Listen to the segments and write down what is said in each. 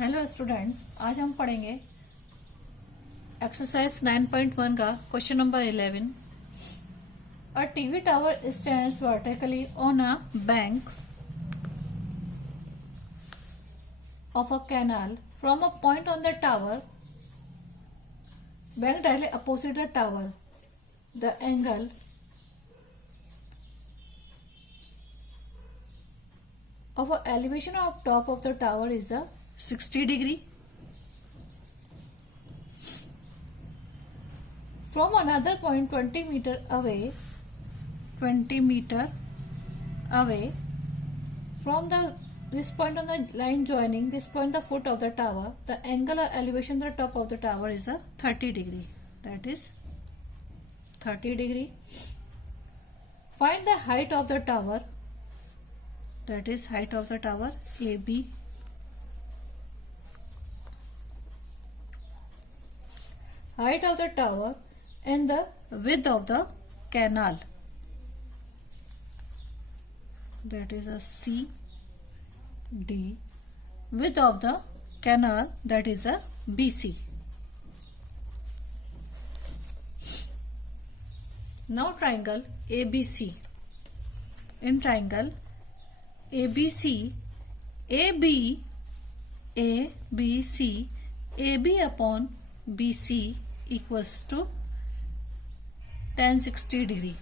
Hello students, आज हम पढ़ेंगे एक्सरसाइज 9.1 का question number 11। A TV tower stands vertically on a bank of a canal. From a point on the tower, bank directly opposite the tower, the angle of a elevation of top of the tower is a 60 degree. From another point 20 meter away from this point on the line joining this point the foot of the tower, the angle or elevation of the top of the tower is a 30 degree. That is 30 degree. Find the height of the tower. That is height of the tower AB. Height of the tower and the width of the canal. That is a C D. Width of the canal, that is a BC. Now triangle ABC. In triangle ABC, AB upon BC equals to tan 60 degree.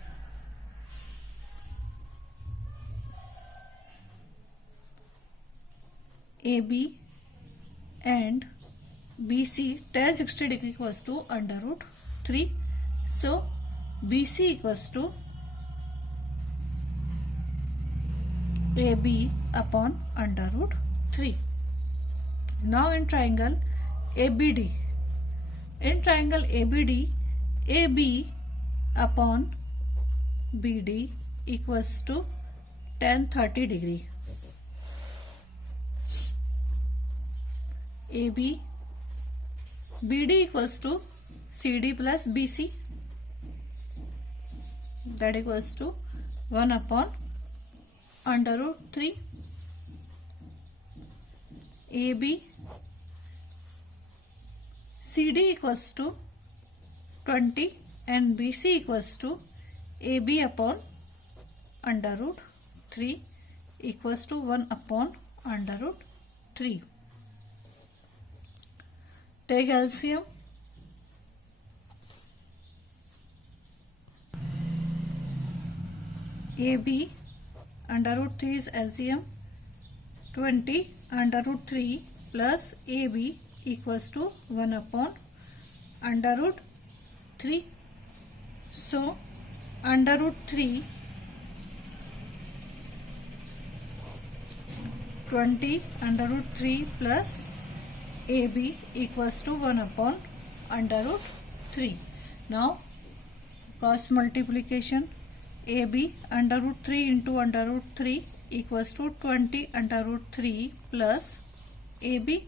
AB and BC tan 60 degree equals to under root 3. So BC equals to AB upon under root 3. Now in triangle ABD. In triangle ABD, AB upon BD equals to tan 30 degree. AB BD equals to CD plus BC, that equals to 1 upon under root 3. AB CD equals to 20 and BC equals to AB upon under root 3 equals to 1 upon under root 3. Take LCM. AB under root 3 is LCM. 20 under root 3 plus AB equals to 1 upon under root 3. So under root 3 20 under root 3 plus AB equals to 1 upon under root 3. Now cross multiplication. AB under root 3 into under root 3 equals to 20 under root 3 plus AB.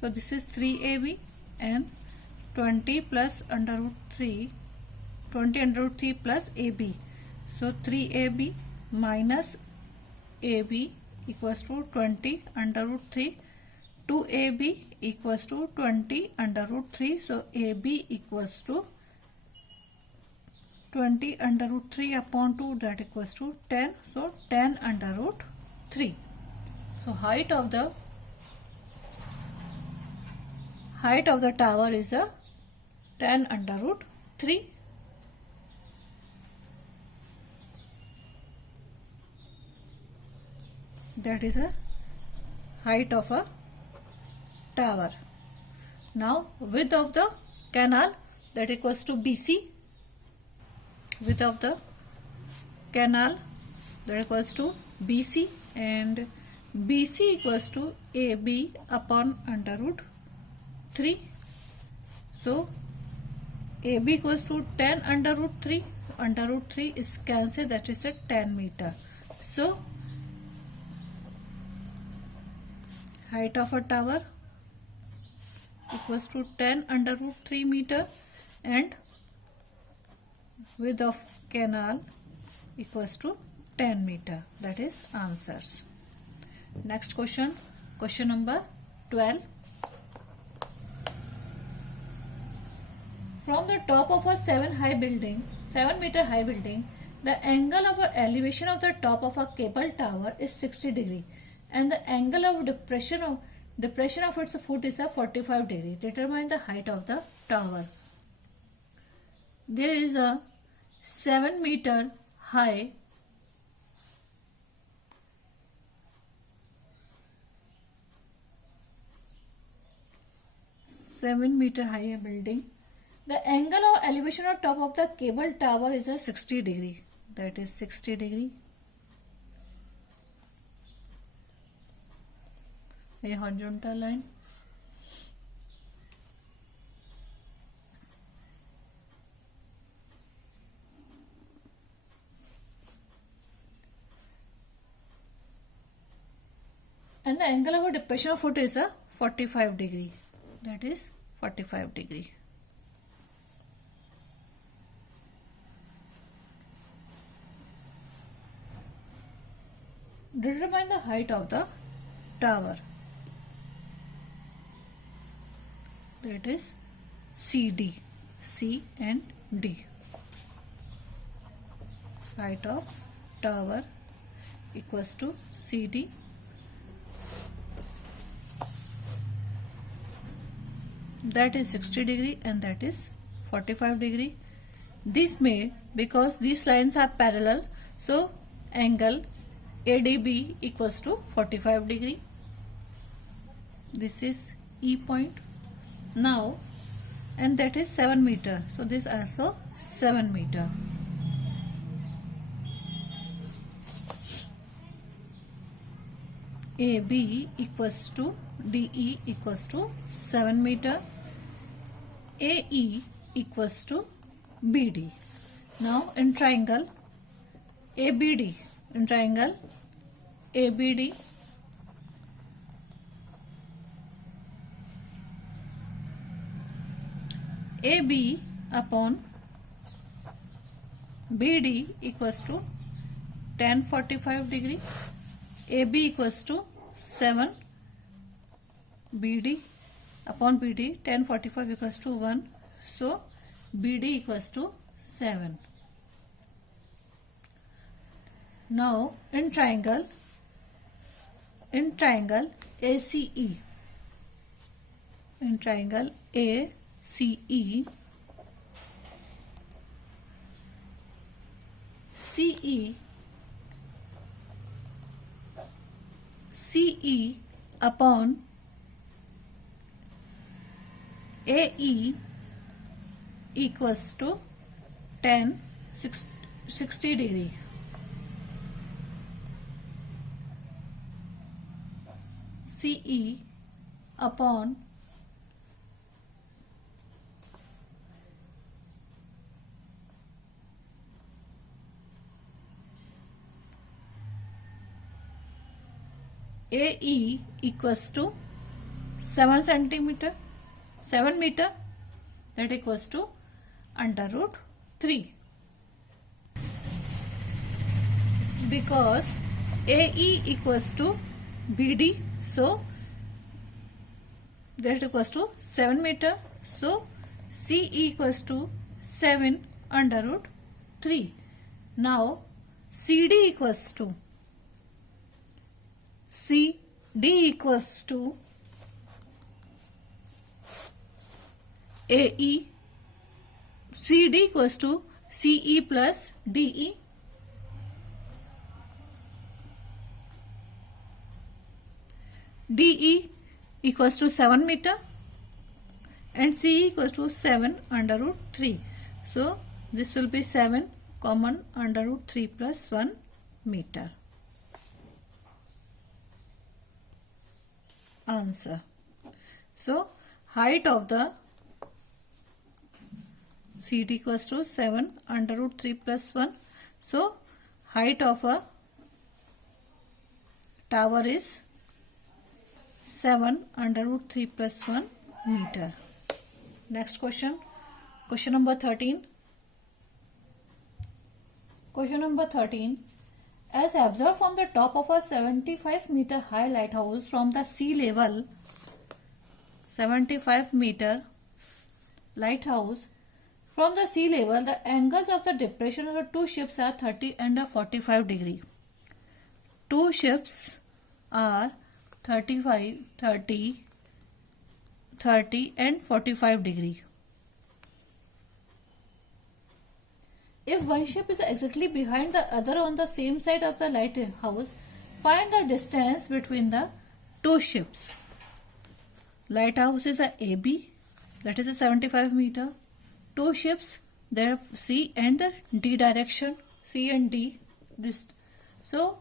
So this is 3AB and 20 plus under root 3, 20 under root 3 plus AB. So 3AB minus AB equals to 20 under root 3. 2AB equals to 20 under root 3. So AB equals to 20 under root 3 upon 2, that equals to 10. So 10 under root 3. So height of the tower is a 10 under root 3. That is a height of a tower. Now width of the canal, that equals to BC. Width of the canal, that equals to BC, and BC equals to AB upon under root 3. So AB equals to 10 under root 3. Under root 3 is cancelled, that is a 10 meter. So height of a tower equals to 10 under root 3 meter and width of canal equals to 10 meter. That is answers. Next question, question number 12. From the top of a 7-meter high building, the angle of elevation of the top of a cable tower is 60 degree, and the angle of depression of its foot is a 45 degree. Determine the height of the tower. There is a 7-meter high building. The angle of elevation of top of the cable tower is a 60 degree. That is 60 degree. A horizontal line. And the angle of depression of foot is a 45 degree. That is 45 degree. Determine the height of the tower. That is CD. C and D. Height of tower equals to CD. That is 60 degree and that is 45 degree. This may, because these lines are parallel, so angle ADB equals to 45 degree. This is E point. Now, and that is 7 meter. So this also 7 meter. AB equals to DE equals to 7 meter. AE equals to BD. Now in triangle ABD, AB upon BD equals to tan 45 degree. AB equals to 7, BD upon BD tan 45 equals to 1. So BD equals to 7. Now in triangle ACE, CE upon AE equals to tan 60 degree. CE upon AE equals to 7 meter, that equals to under root 3. Because AE equals to BD, so that equals to 7 meter. So CE equals to 7 under root 3. Now CD equals to AE. CD equals to CE plus DE. DE equals to 7 meter and CE equals to 7 under root 3. So this will be 7 common under root 3 plus 1 meter. Answer. So height of the CD equals to 7 under root 3 plus 1. So height of a tower is 7 under root 3 plus 1 meter. Next question. Question number 13. Question number 13. As observed from the top of a 75-meter high lighthouse from the sea level, 75-meter lighthouse From the sea level, the angles of the depression of the two ships are 30 and 45 degree. Two ships are 35, 30, 30 and 45 degree. If one ship is exactly behind the other on the same side of the lighthouse, find the distance between the two ships. Lighthouse is a AB, that is a 75 meter. Two ships, there are C and D direction, C and D. So,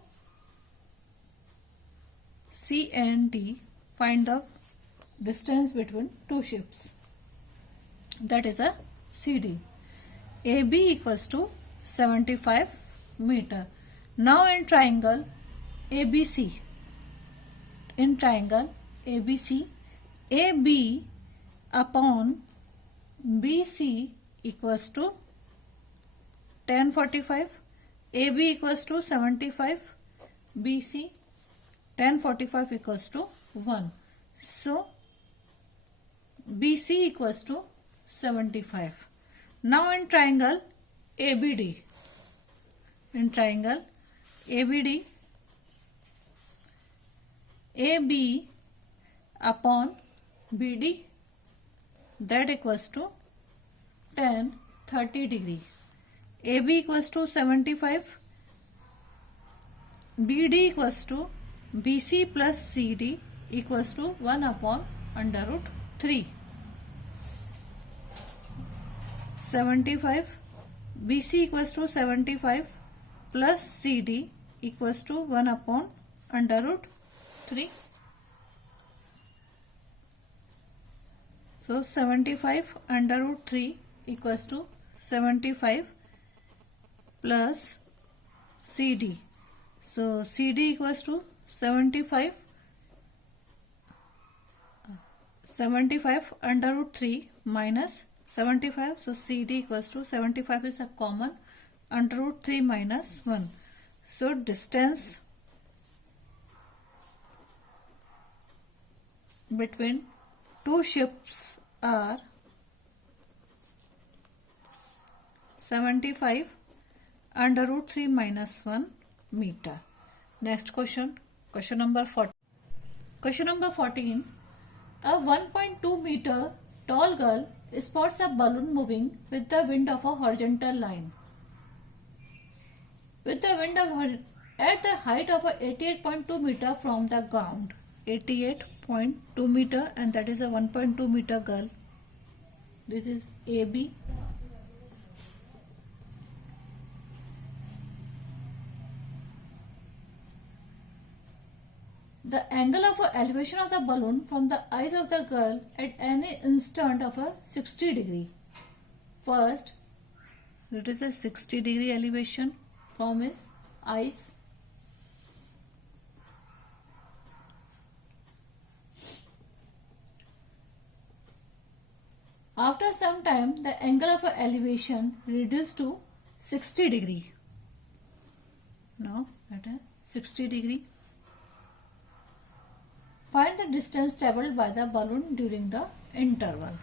C and D, find the distance between two ships. That is a CD. AB equals to 75 meter. Now in triangle ABC, in triangle ABC, AB upon BC equals to 1045. AB equals to 75, BC 1045 equals to 1. So BC equals to 75. Now in triangle ABD, in triangle ABD, AB upon BD, that equals to 10, 30 degree. AB equals to 75, BD equals to BC plus CD equals to 1 upon under root 3. 75, BC equals to 75 plus CD equals to 1 upon under root 3. So 75 under root 3 equals to 75 plus CD. So CD equals to 75 under root 3 minus 75. So CD equals to 75 is a common, under root 3 minus 1. So distance between two ships are 75 under root 3 minus 1 meter. Next question, question number 14. Question number 14. A 1.2 meter tall girl spots a balloon moving with the wind of a horizontal line. With the wind at the height of a 88.2 meter from the ground. 88.2 meter, and that is a 1.2 meter girl. This is AB. The angle of elevation of the balloon from the eyes of the girl at any instant of a 60 degree. First, it is a 60 degree elevation from his eyes. After some time, the angle of elevation reduced to 60 degree. Now, at a 60 degree. Find the distance traveled by the balloon during the interval.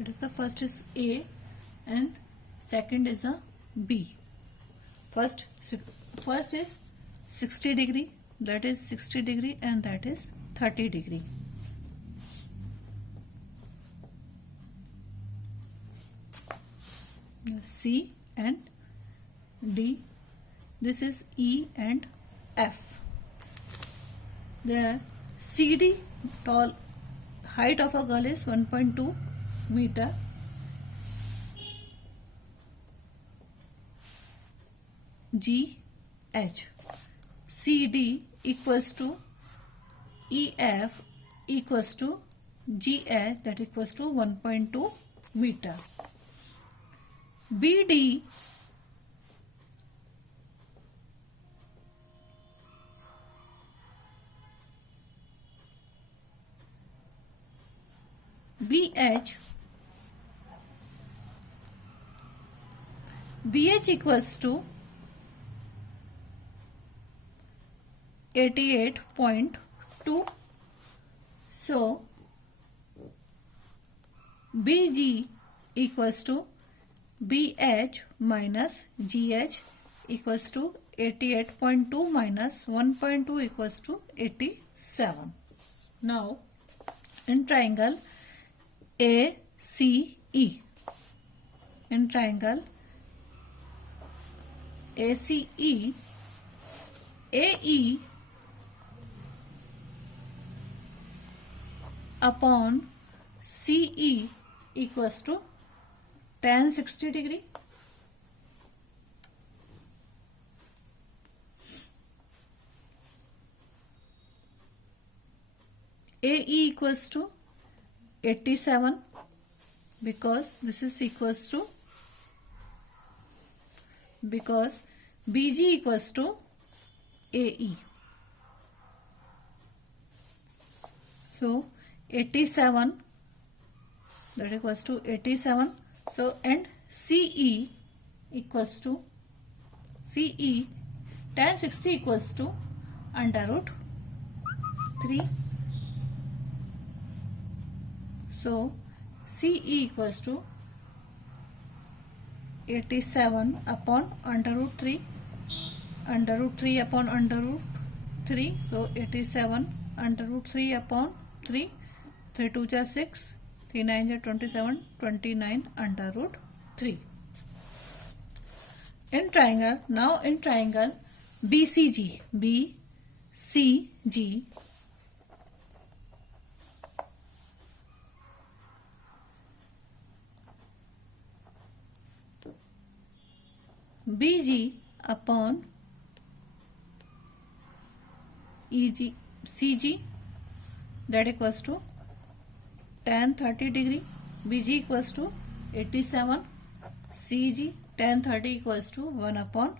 It is the first is A and second is a B. First is 60 degree, that is 60 degree, and that is 30 degree. C and D. This is E and F. The CD tall height of a girl is 1.2 meter. G H. CD equals to EF equals to GH, that equals to 1.2 meter. BD BH equals to 88.2. So BG equals to BH minus GH equals to 88.2 minus 1.2 equals to 87. Now in triangle ACE, in triangle ACE, AE upon CE equals to tan 60 degree. AE equals to 87 because this is equals to, because BG equals to AE. So 87, that equals to 87. So and CE equals to, CE tan 60 equals to under root 3. So CE equals to 87 upon under root 3, under root 3 upon under root 3. So 87 under root 3 upon 3, 3 2 are 6, 3 9 are 27, 29 under root 3. In triangle, now in triangle BCG, BCG BG upon EG, CG, that equals to tan 30 degree. BG equals to 87, CG tan 30 equals to 1 upon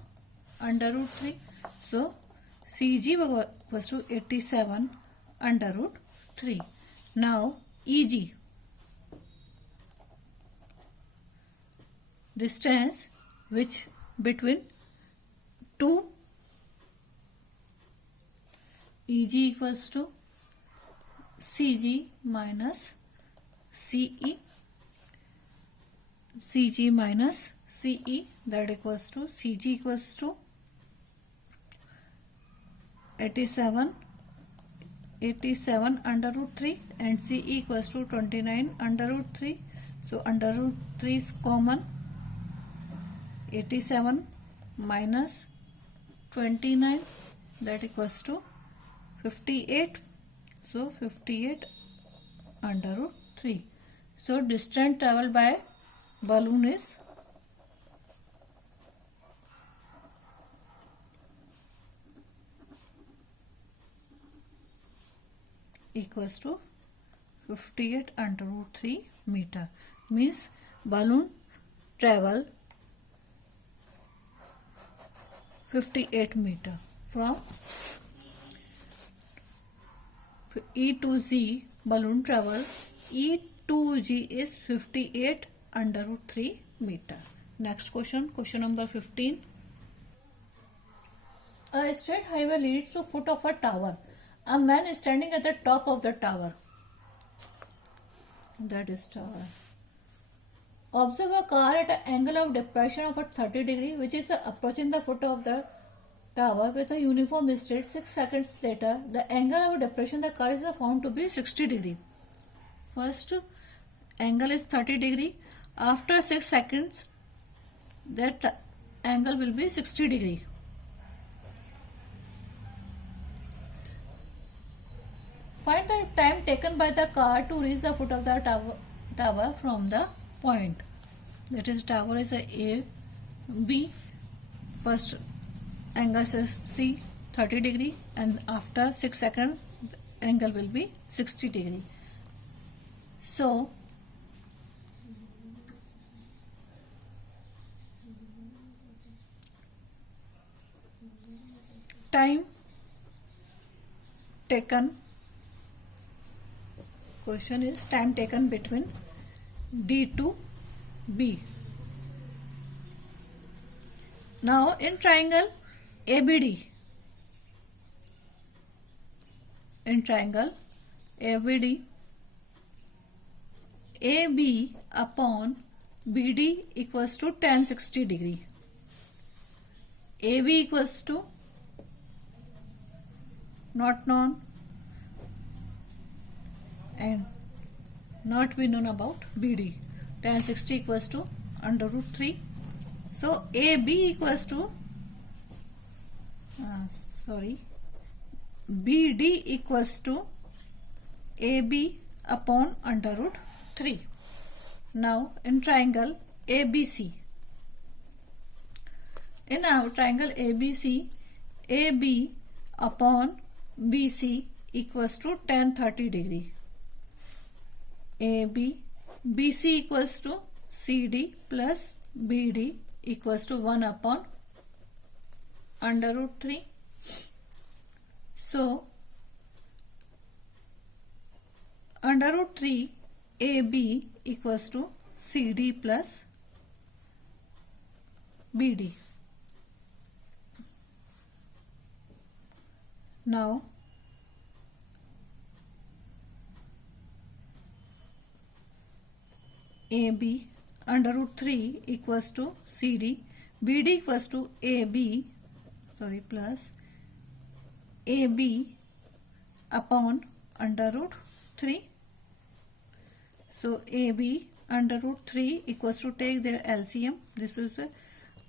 under root 3. So CG equals to 87 under root 3. Now EG, distance which between two, EG equals to CG minus CE, CG minus CE, that equals to CG equals to 87 under root 3 and CE equals to 29 under root 3. So under root 3 is common. 87 minus 29, that equals to 58. So 58 under root 3. So distance traveled by balloon is equals to 58 under root 3 meter. Means balloon travel 58 meter from E to Z. Balloon travel E to G is 58 under root 3 meter. Next question, question number 15. A straight highway leads to foot of a tower. A man is standing at the top of the tower. That is tower. Observe a car at an angle of depression of 30 degree, which is approaching the foot of the tower with a uniform state. 6 seconds later, the angle of depression the car is found to be 60 degree. First angle is 30 degree. After 6 seconds, that angle will be 60 degree. Find the time taken by the car to reach the foot of the tower from the point. That is, tower is A, B. First angle is C, 30 degree, and after 6 seconds, the angle will be 60 degree. So time taken, question is time taken between D to B. Now in triangle ABD, in triangle ABD, AB upon BD equals to tan 60 degree. AB equals to not known and not be known about BD. Tan 60 equals to under root 3. So AB equals to BD equals to AB upon under root 3. Now in triangle ABC, in our triangle ABC, AB upon BC equals to tan 30 degree. AB, BC equals to CD plus BD equals to 1 upon under root 3. So under root 3 AB equals to CD plus BD. Now AB under root 3 equals to CD, BD equals to AB plus AB upon under root 3. So AB under root 3 equals to, take their LCM, this will be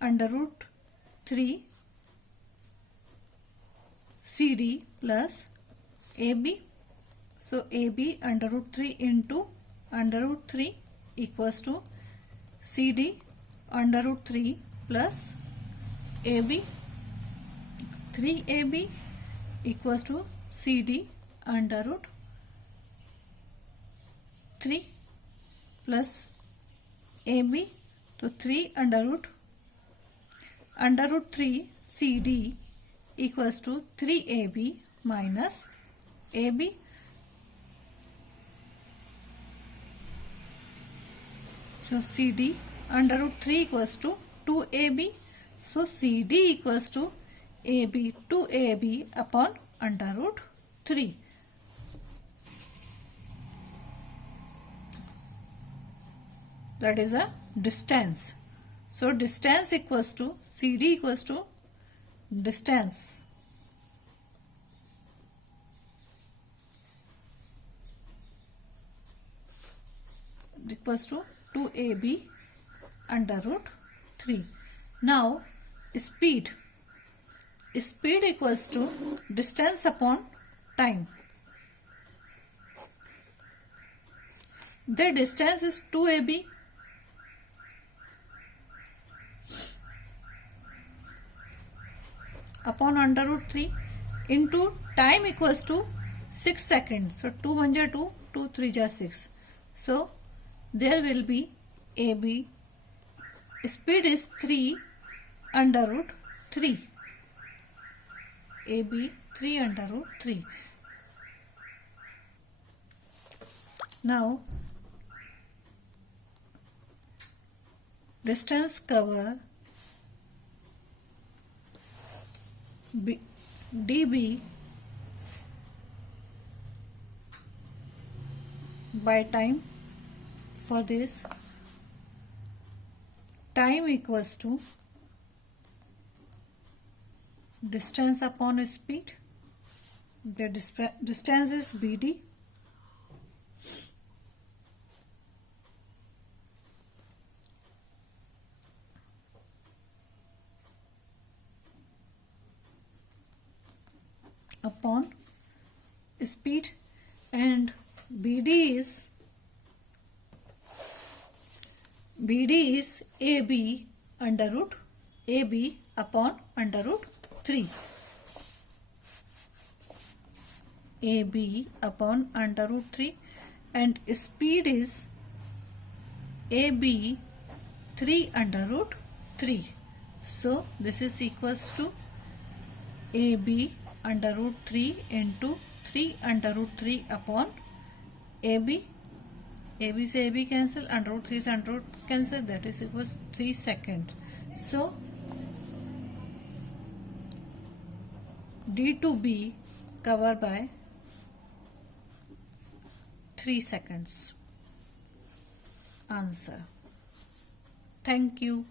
under root 3 CD plus AB. So AB under root 3 into under root 3 equals to CD under root 3 plus AB. 3AB equals to CD under root 3 plus AB. So 3 under root 3 CD equals to 3AB minus AB. So CD under root 3 equals to 2AB. So CD equals to AB 2AB upon under root 3. That is a distance. So distance equals to CD equals to distance equals to 2AB under root 3. Now speed equals to distance upon time. The distance is 2AB. Upon under root 3 into time equals to 6 seconds. So 2 1 ja 2, 2 3 ja 6. So there will be AB. Speed is 3 under root 3. AB 3 under root 3. Now distance cover dB by time. For this, time equals to distance upon speed. The distance is BD. Upon speed, and BD is AB under root AB upon under root 3. AB upon under root 3, and speed is AB 3 under root 3. So this is equals to AB under root 3 into 3 under root 3 upon AB. AB से AB cancel, under root 3 से under root cancel, that is equals 3 seconds. So D to B covered by 3 seconds. Answer. Thank you.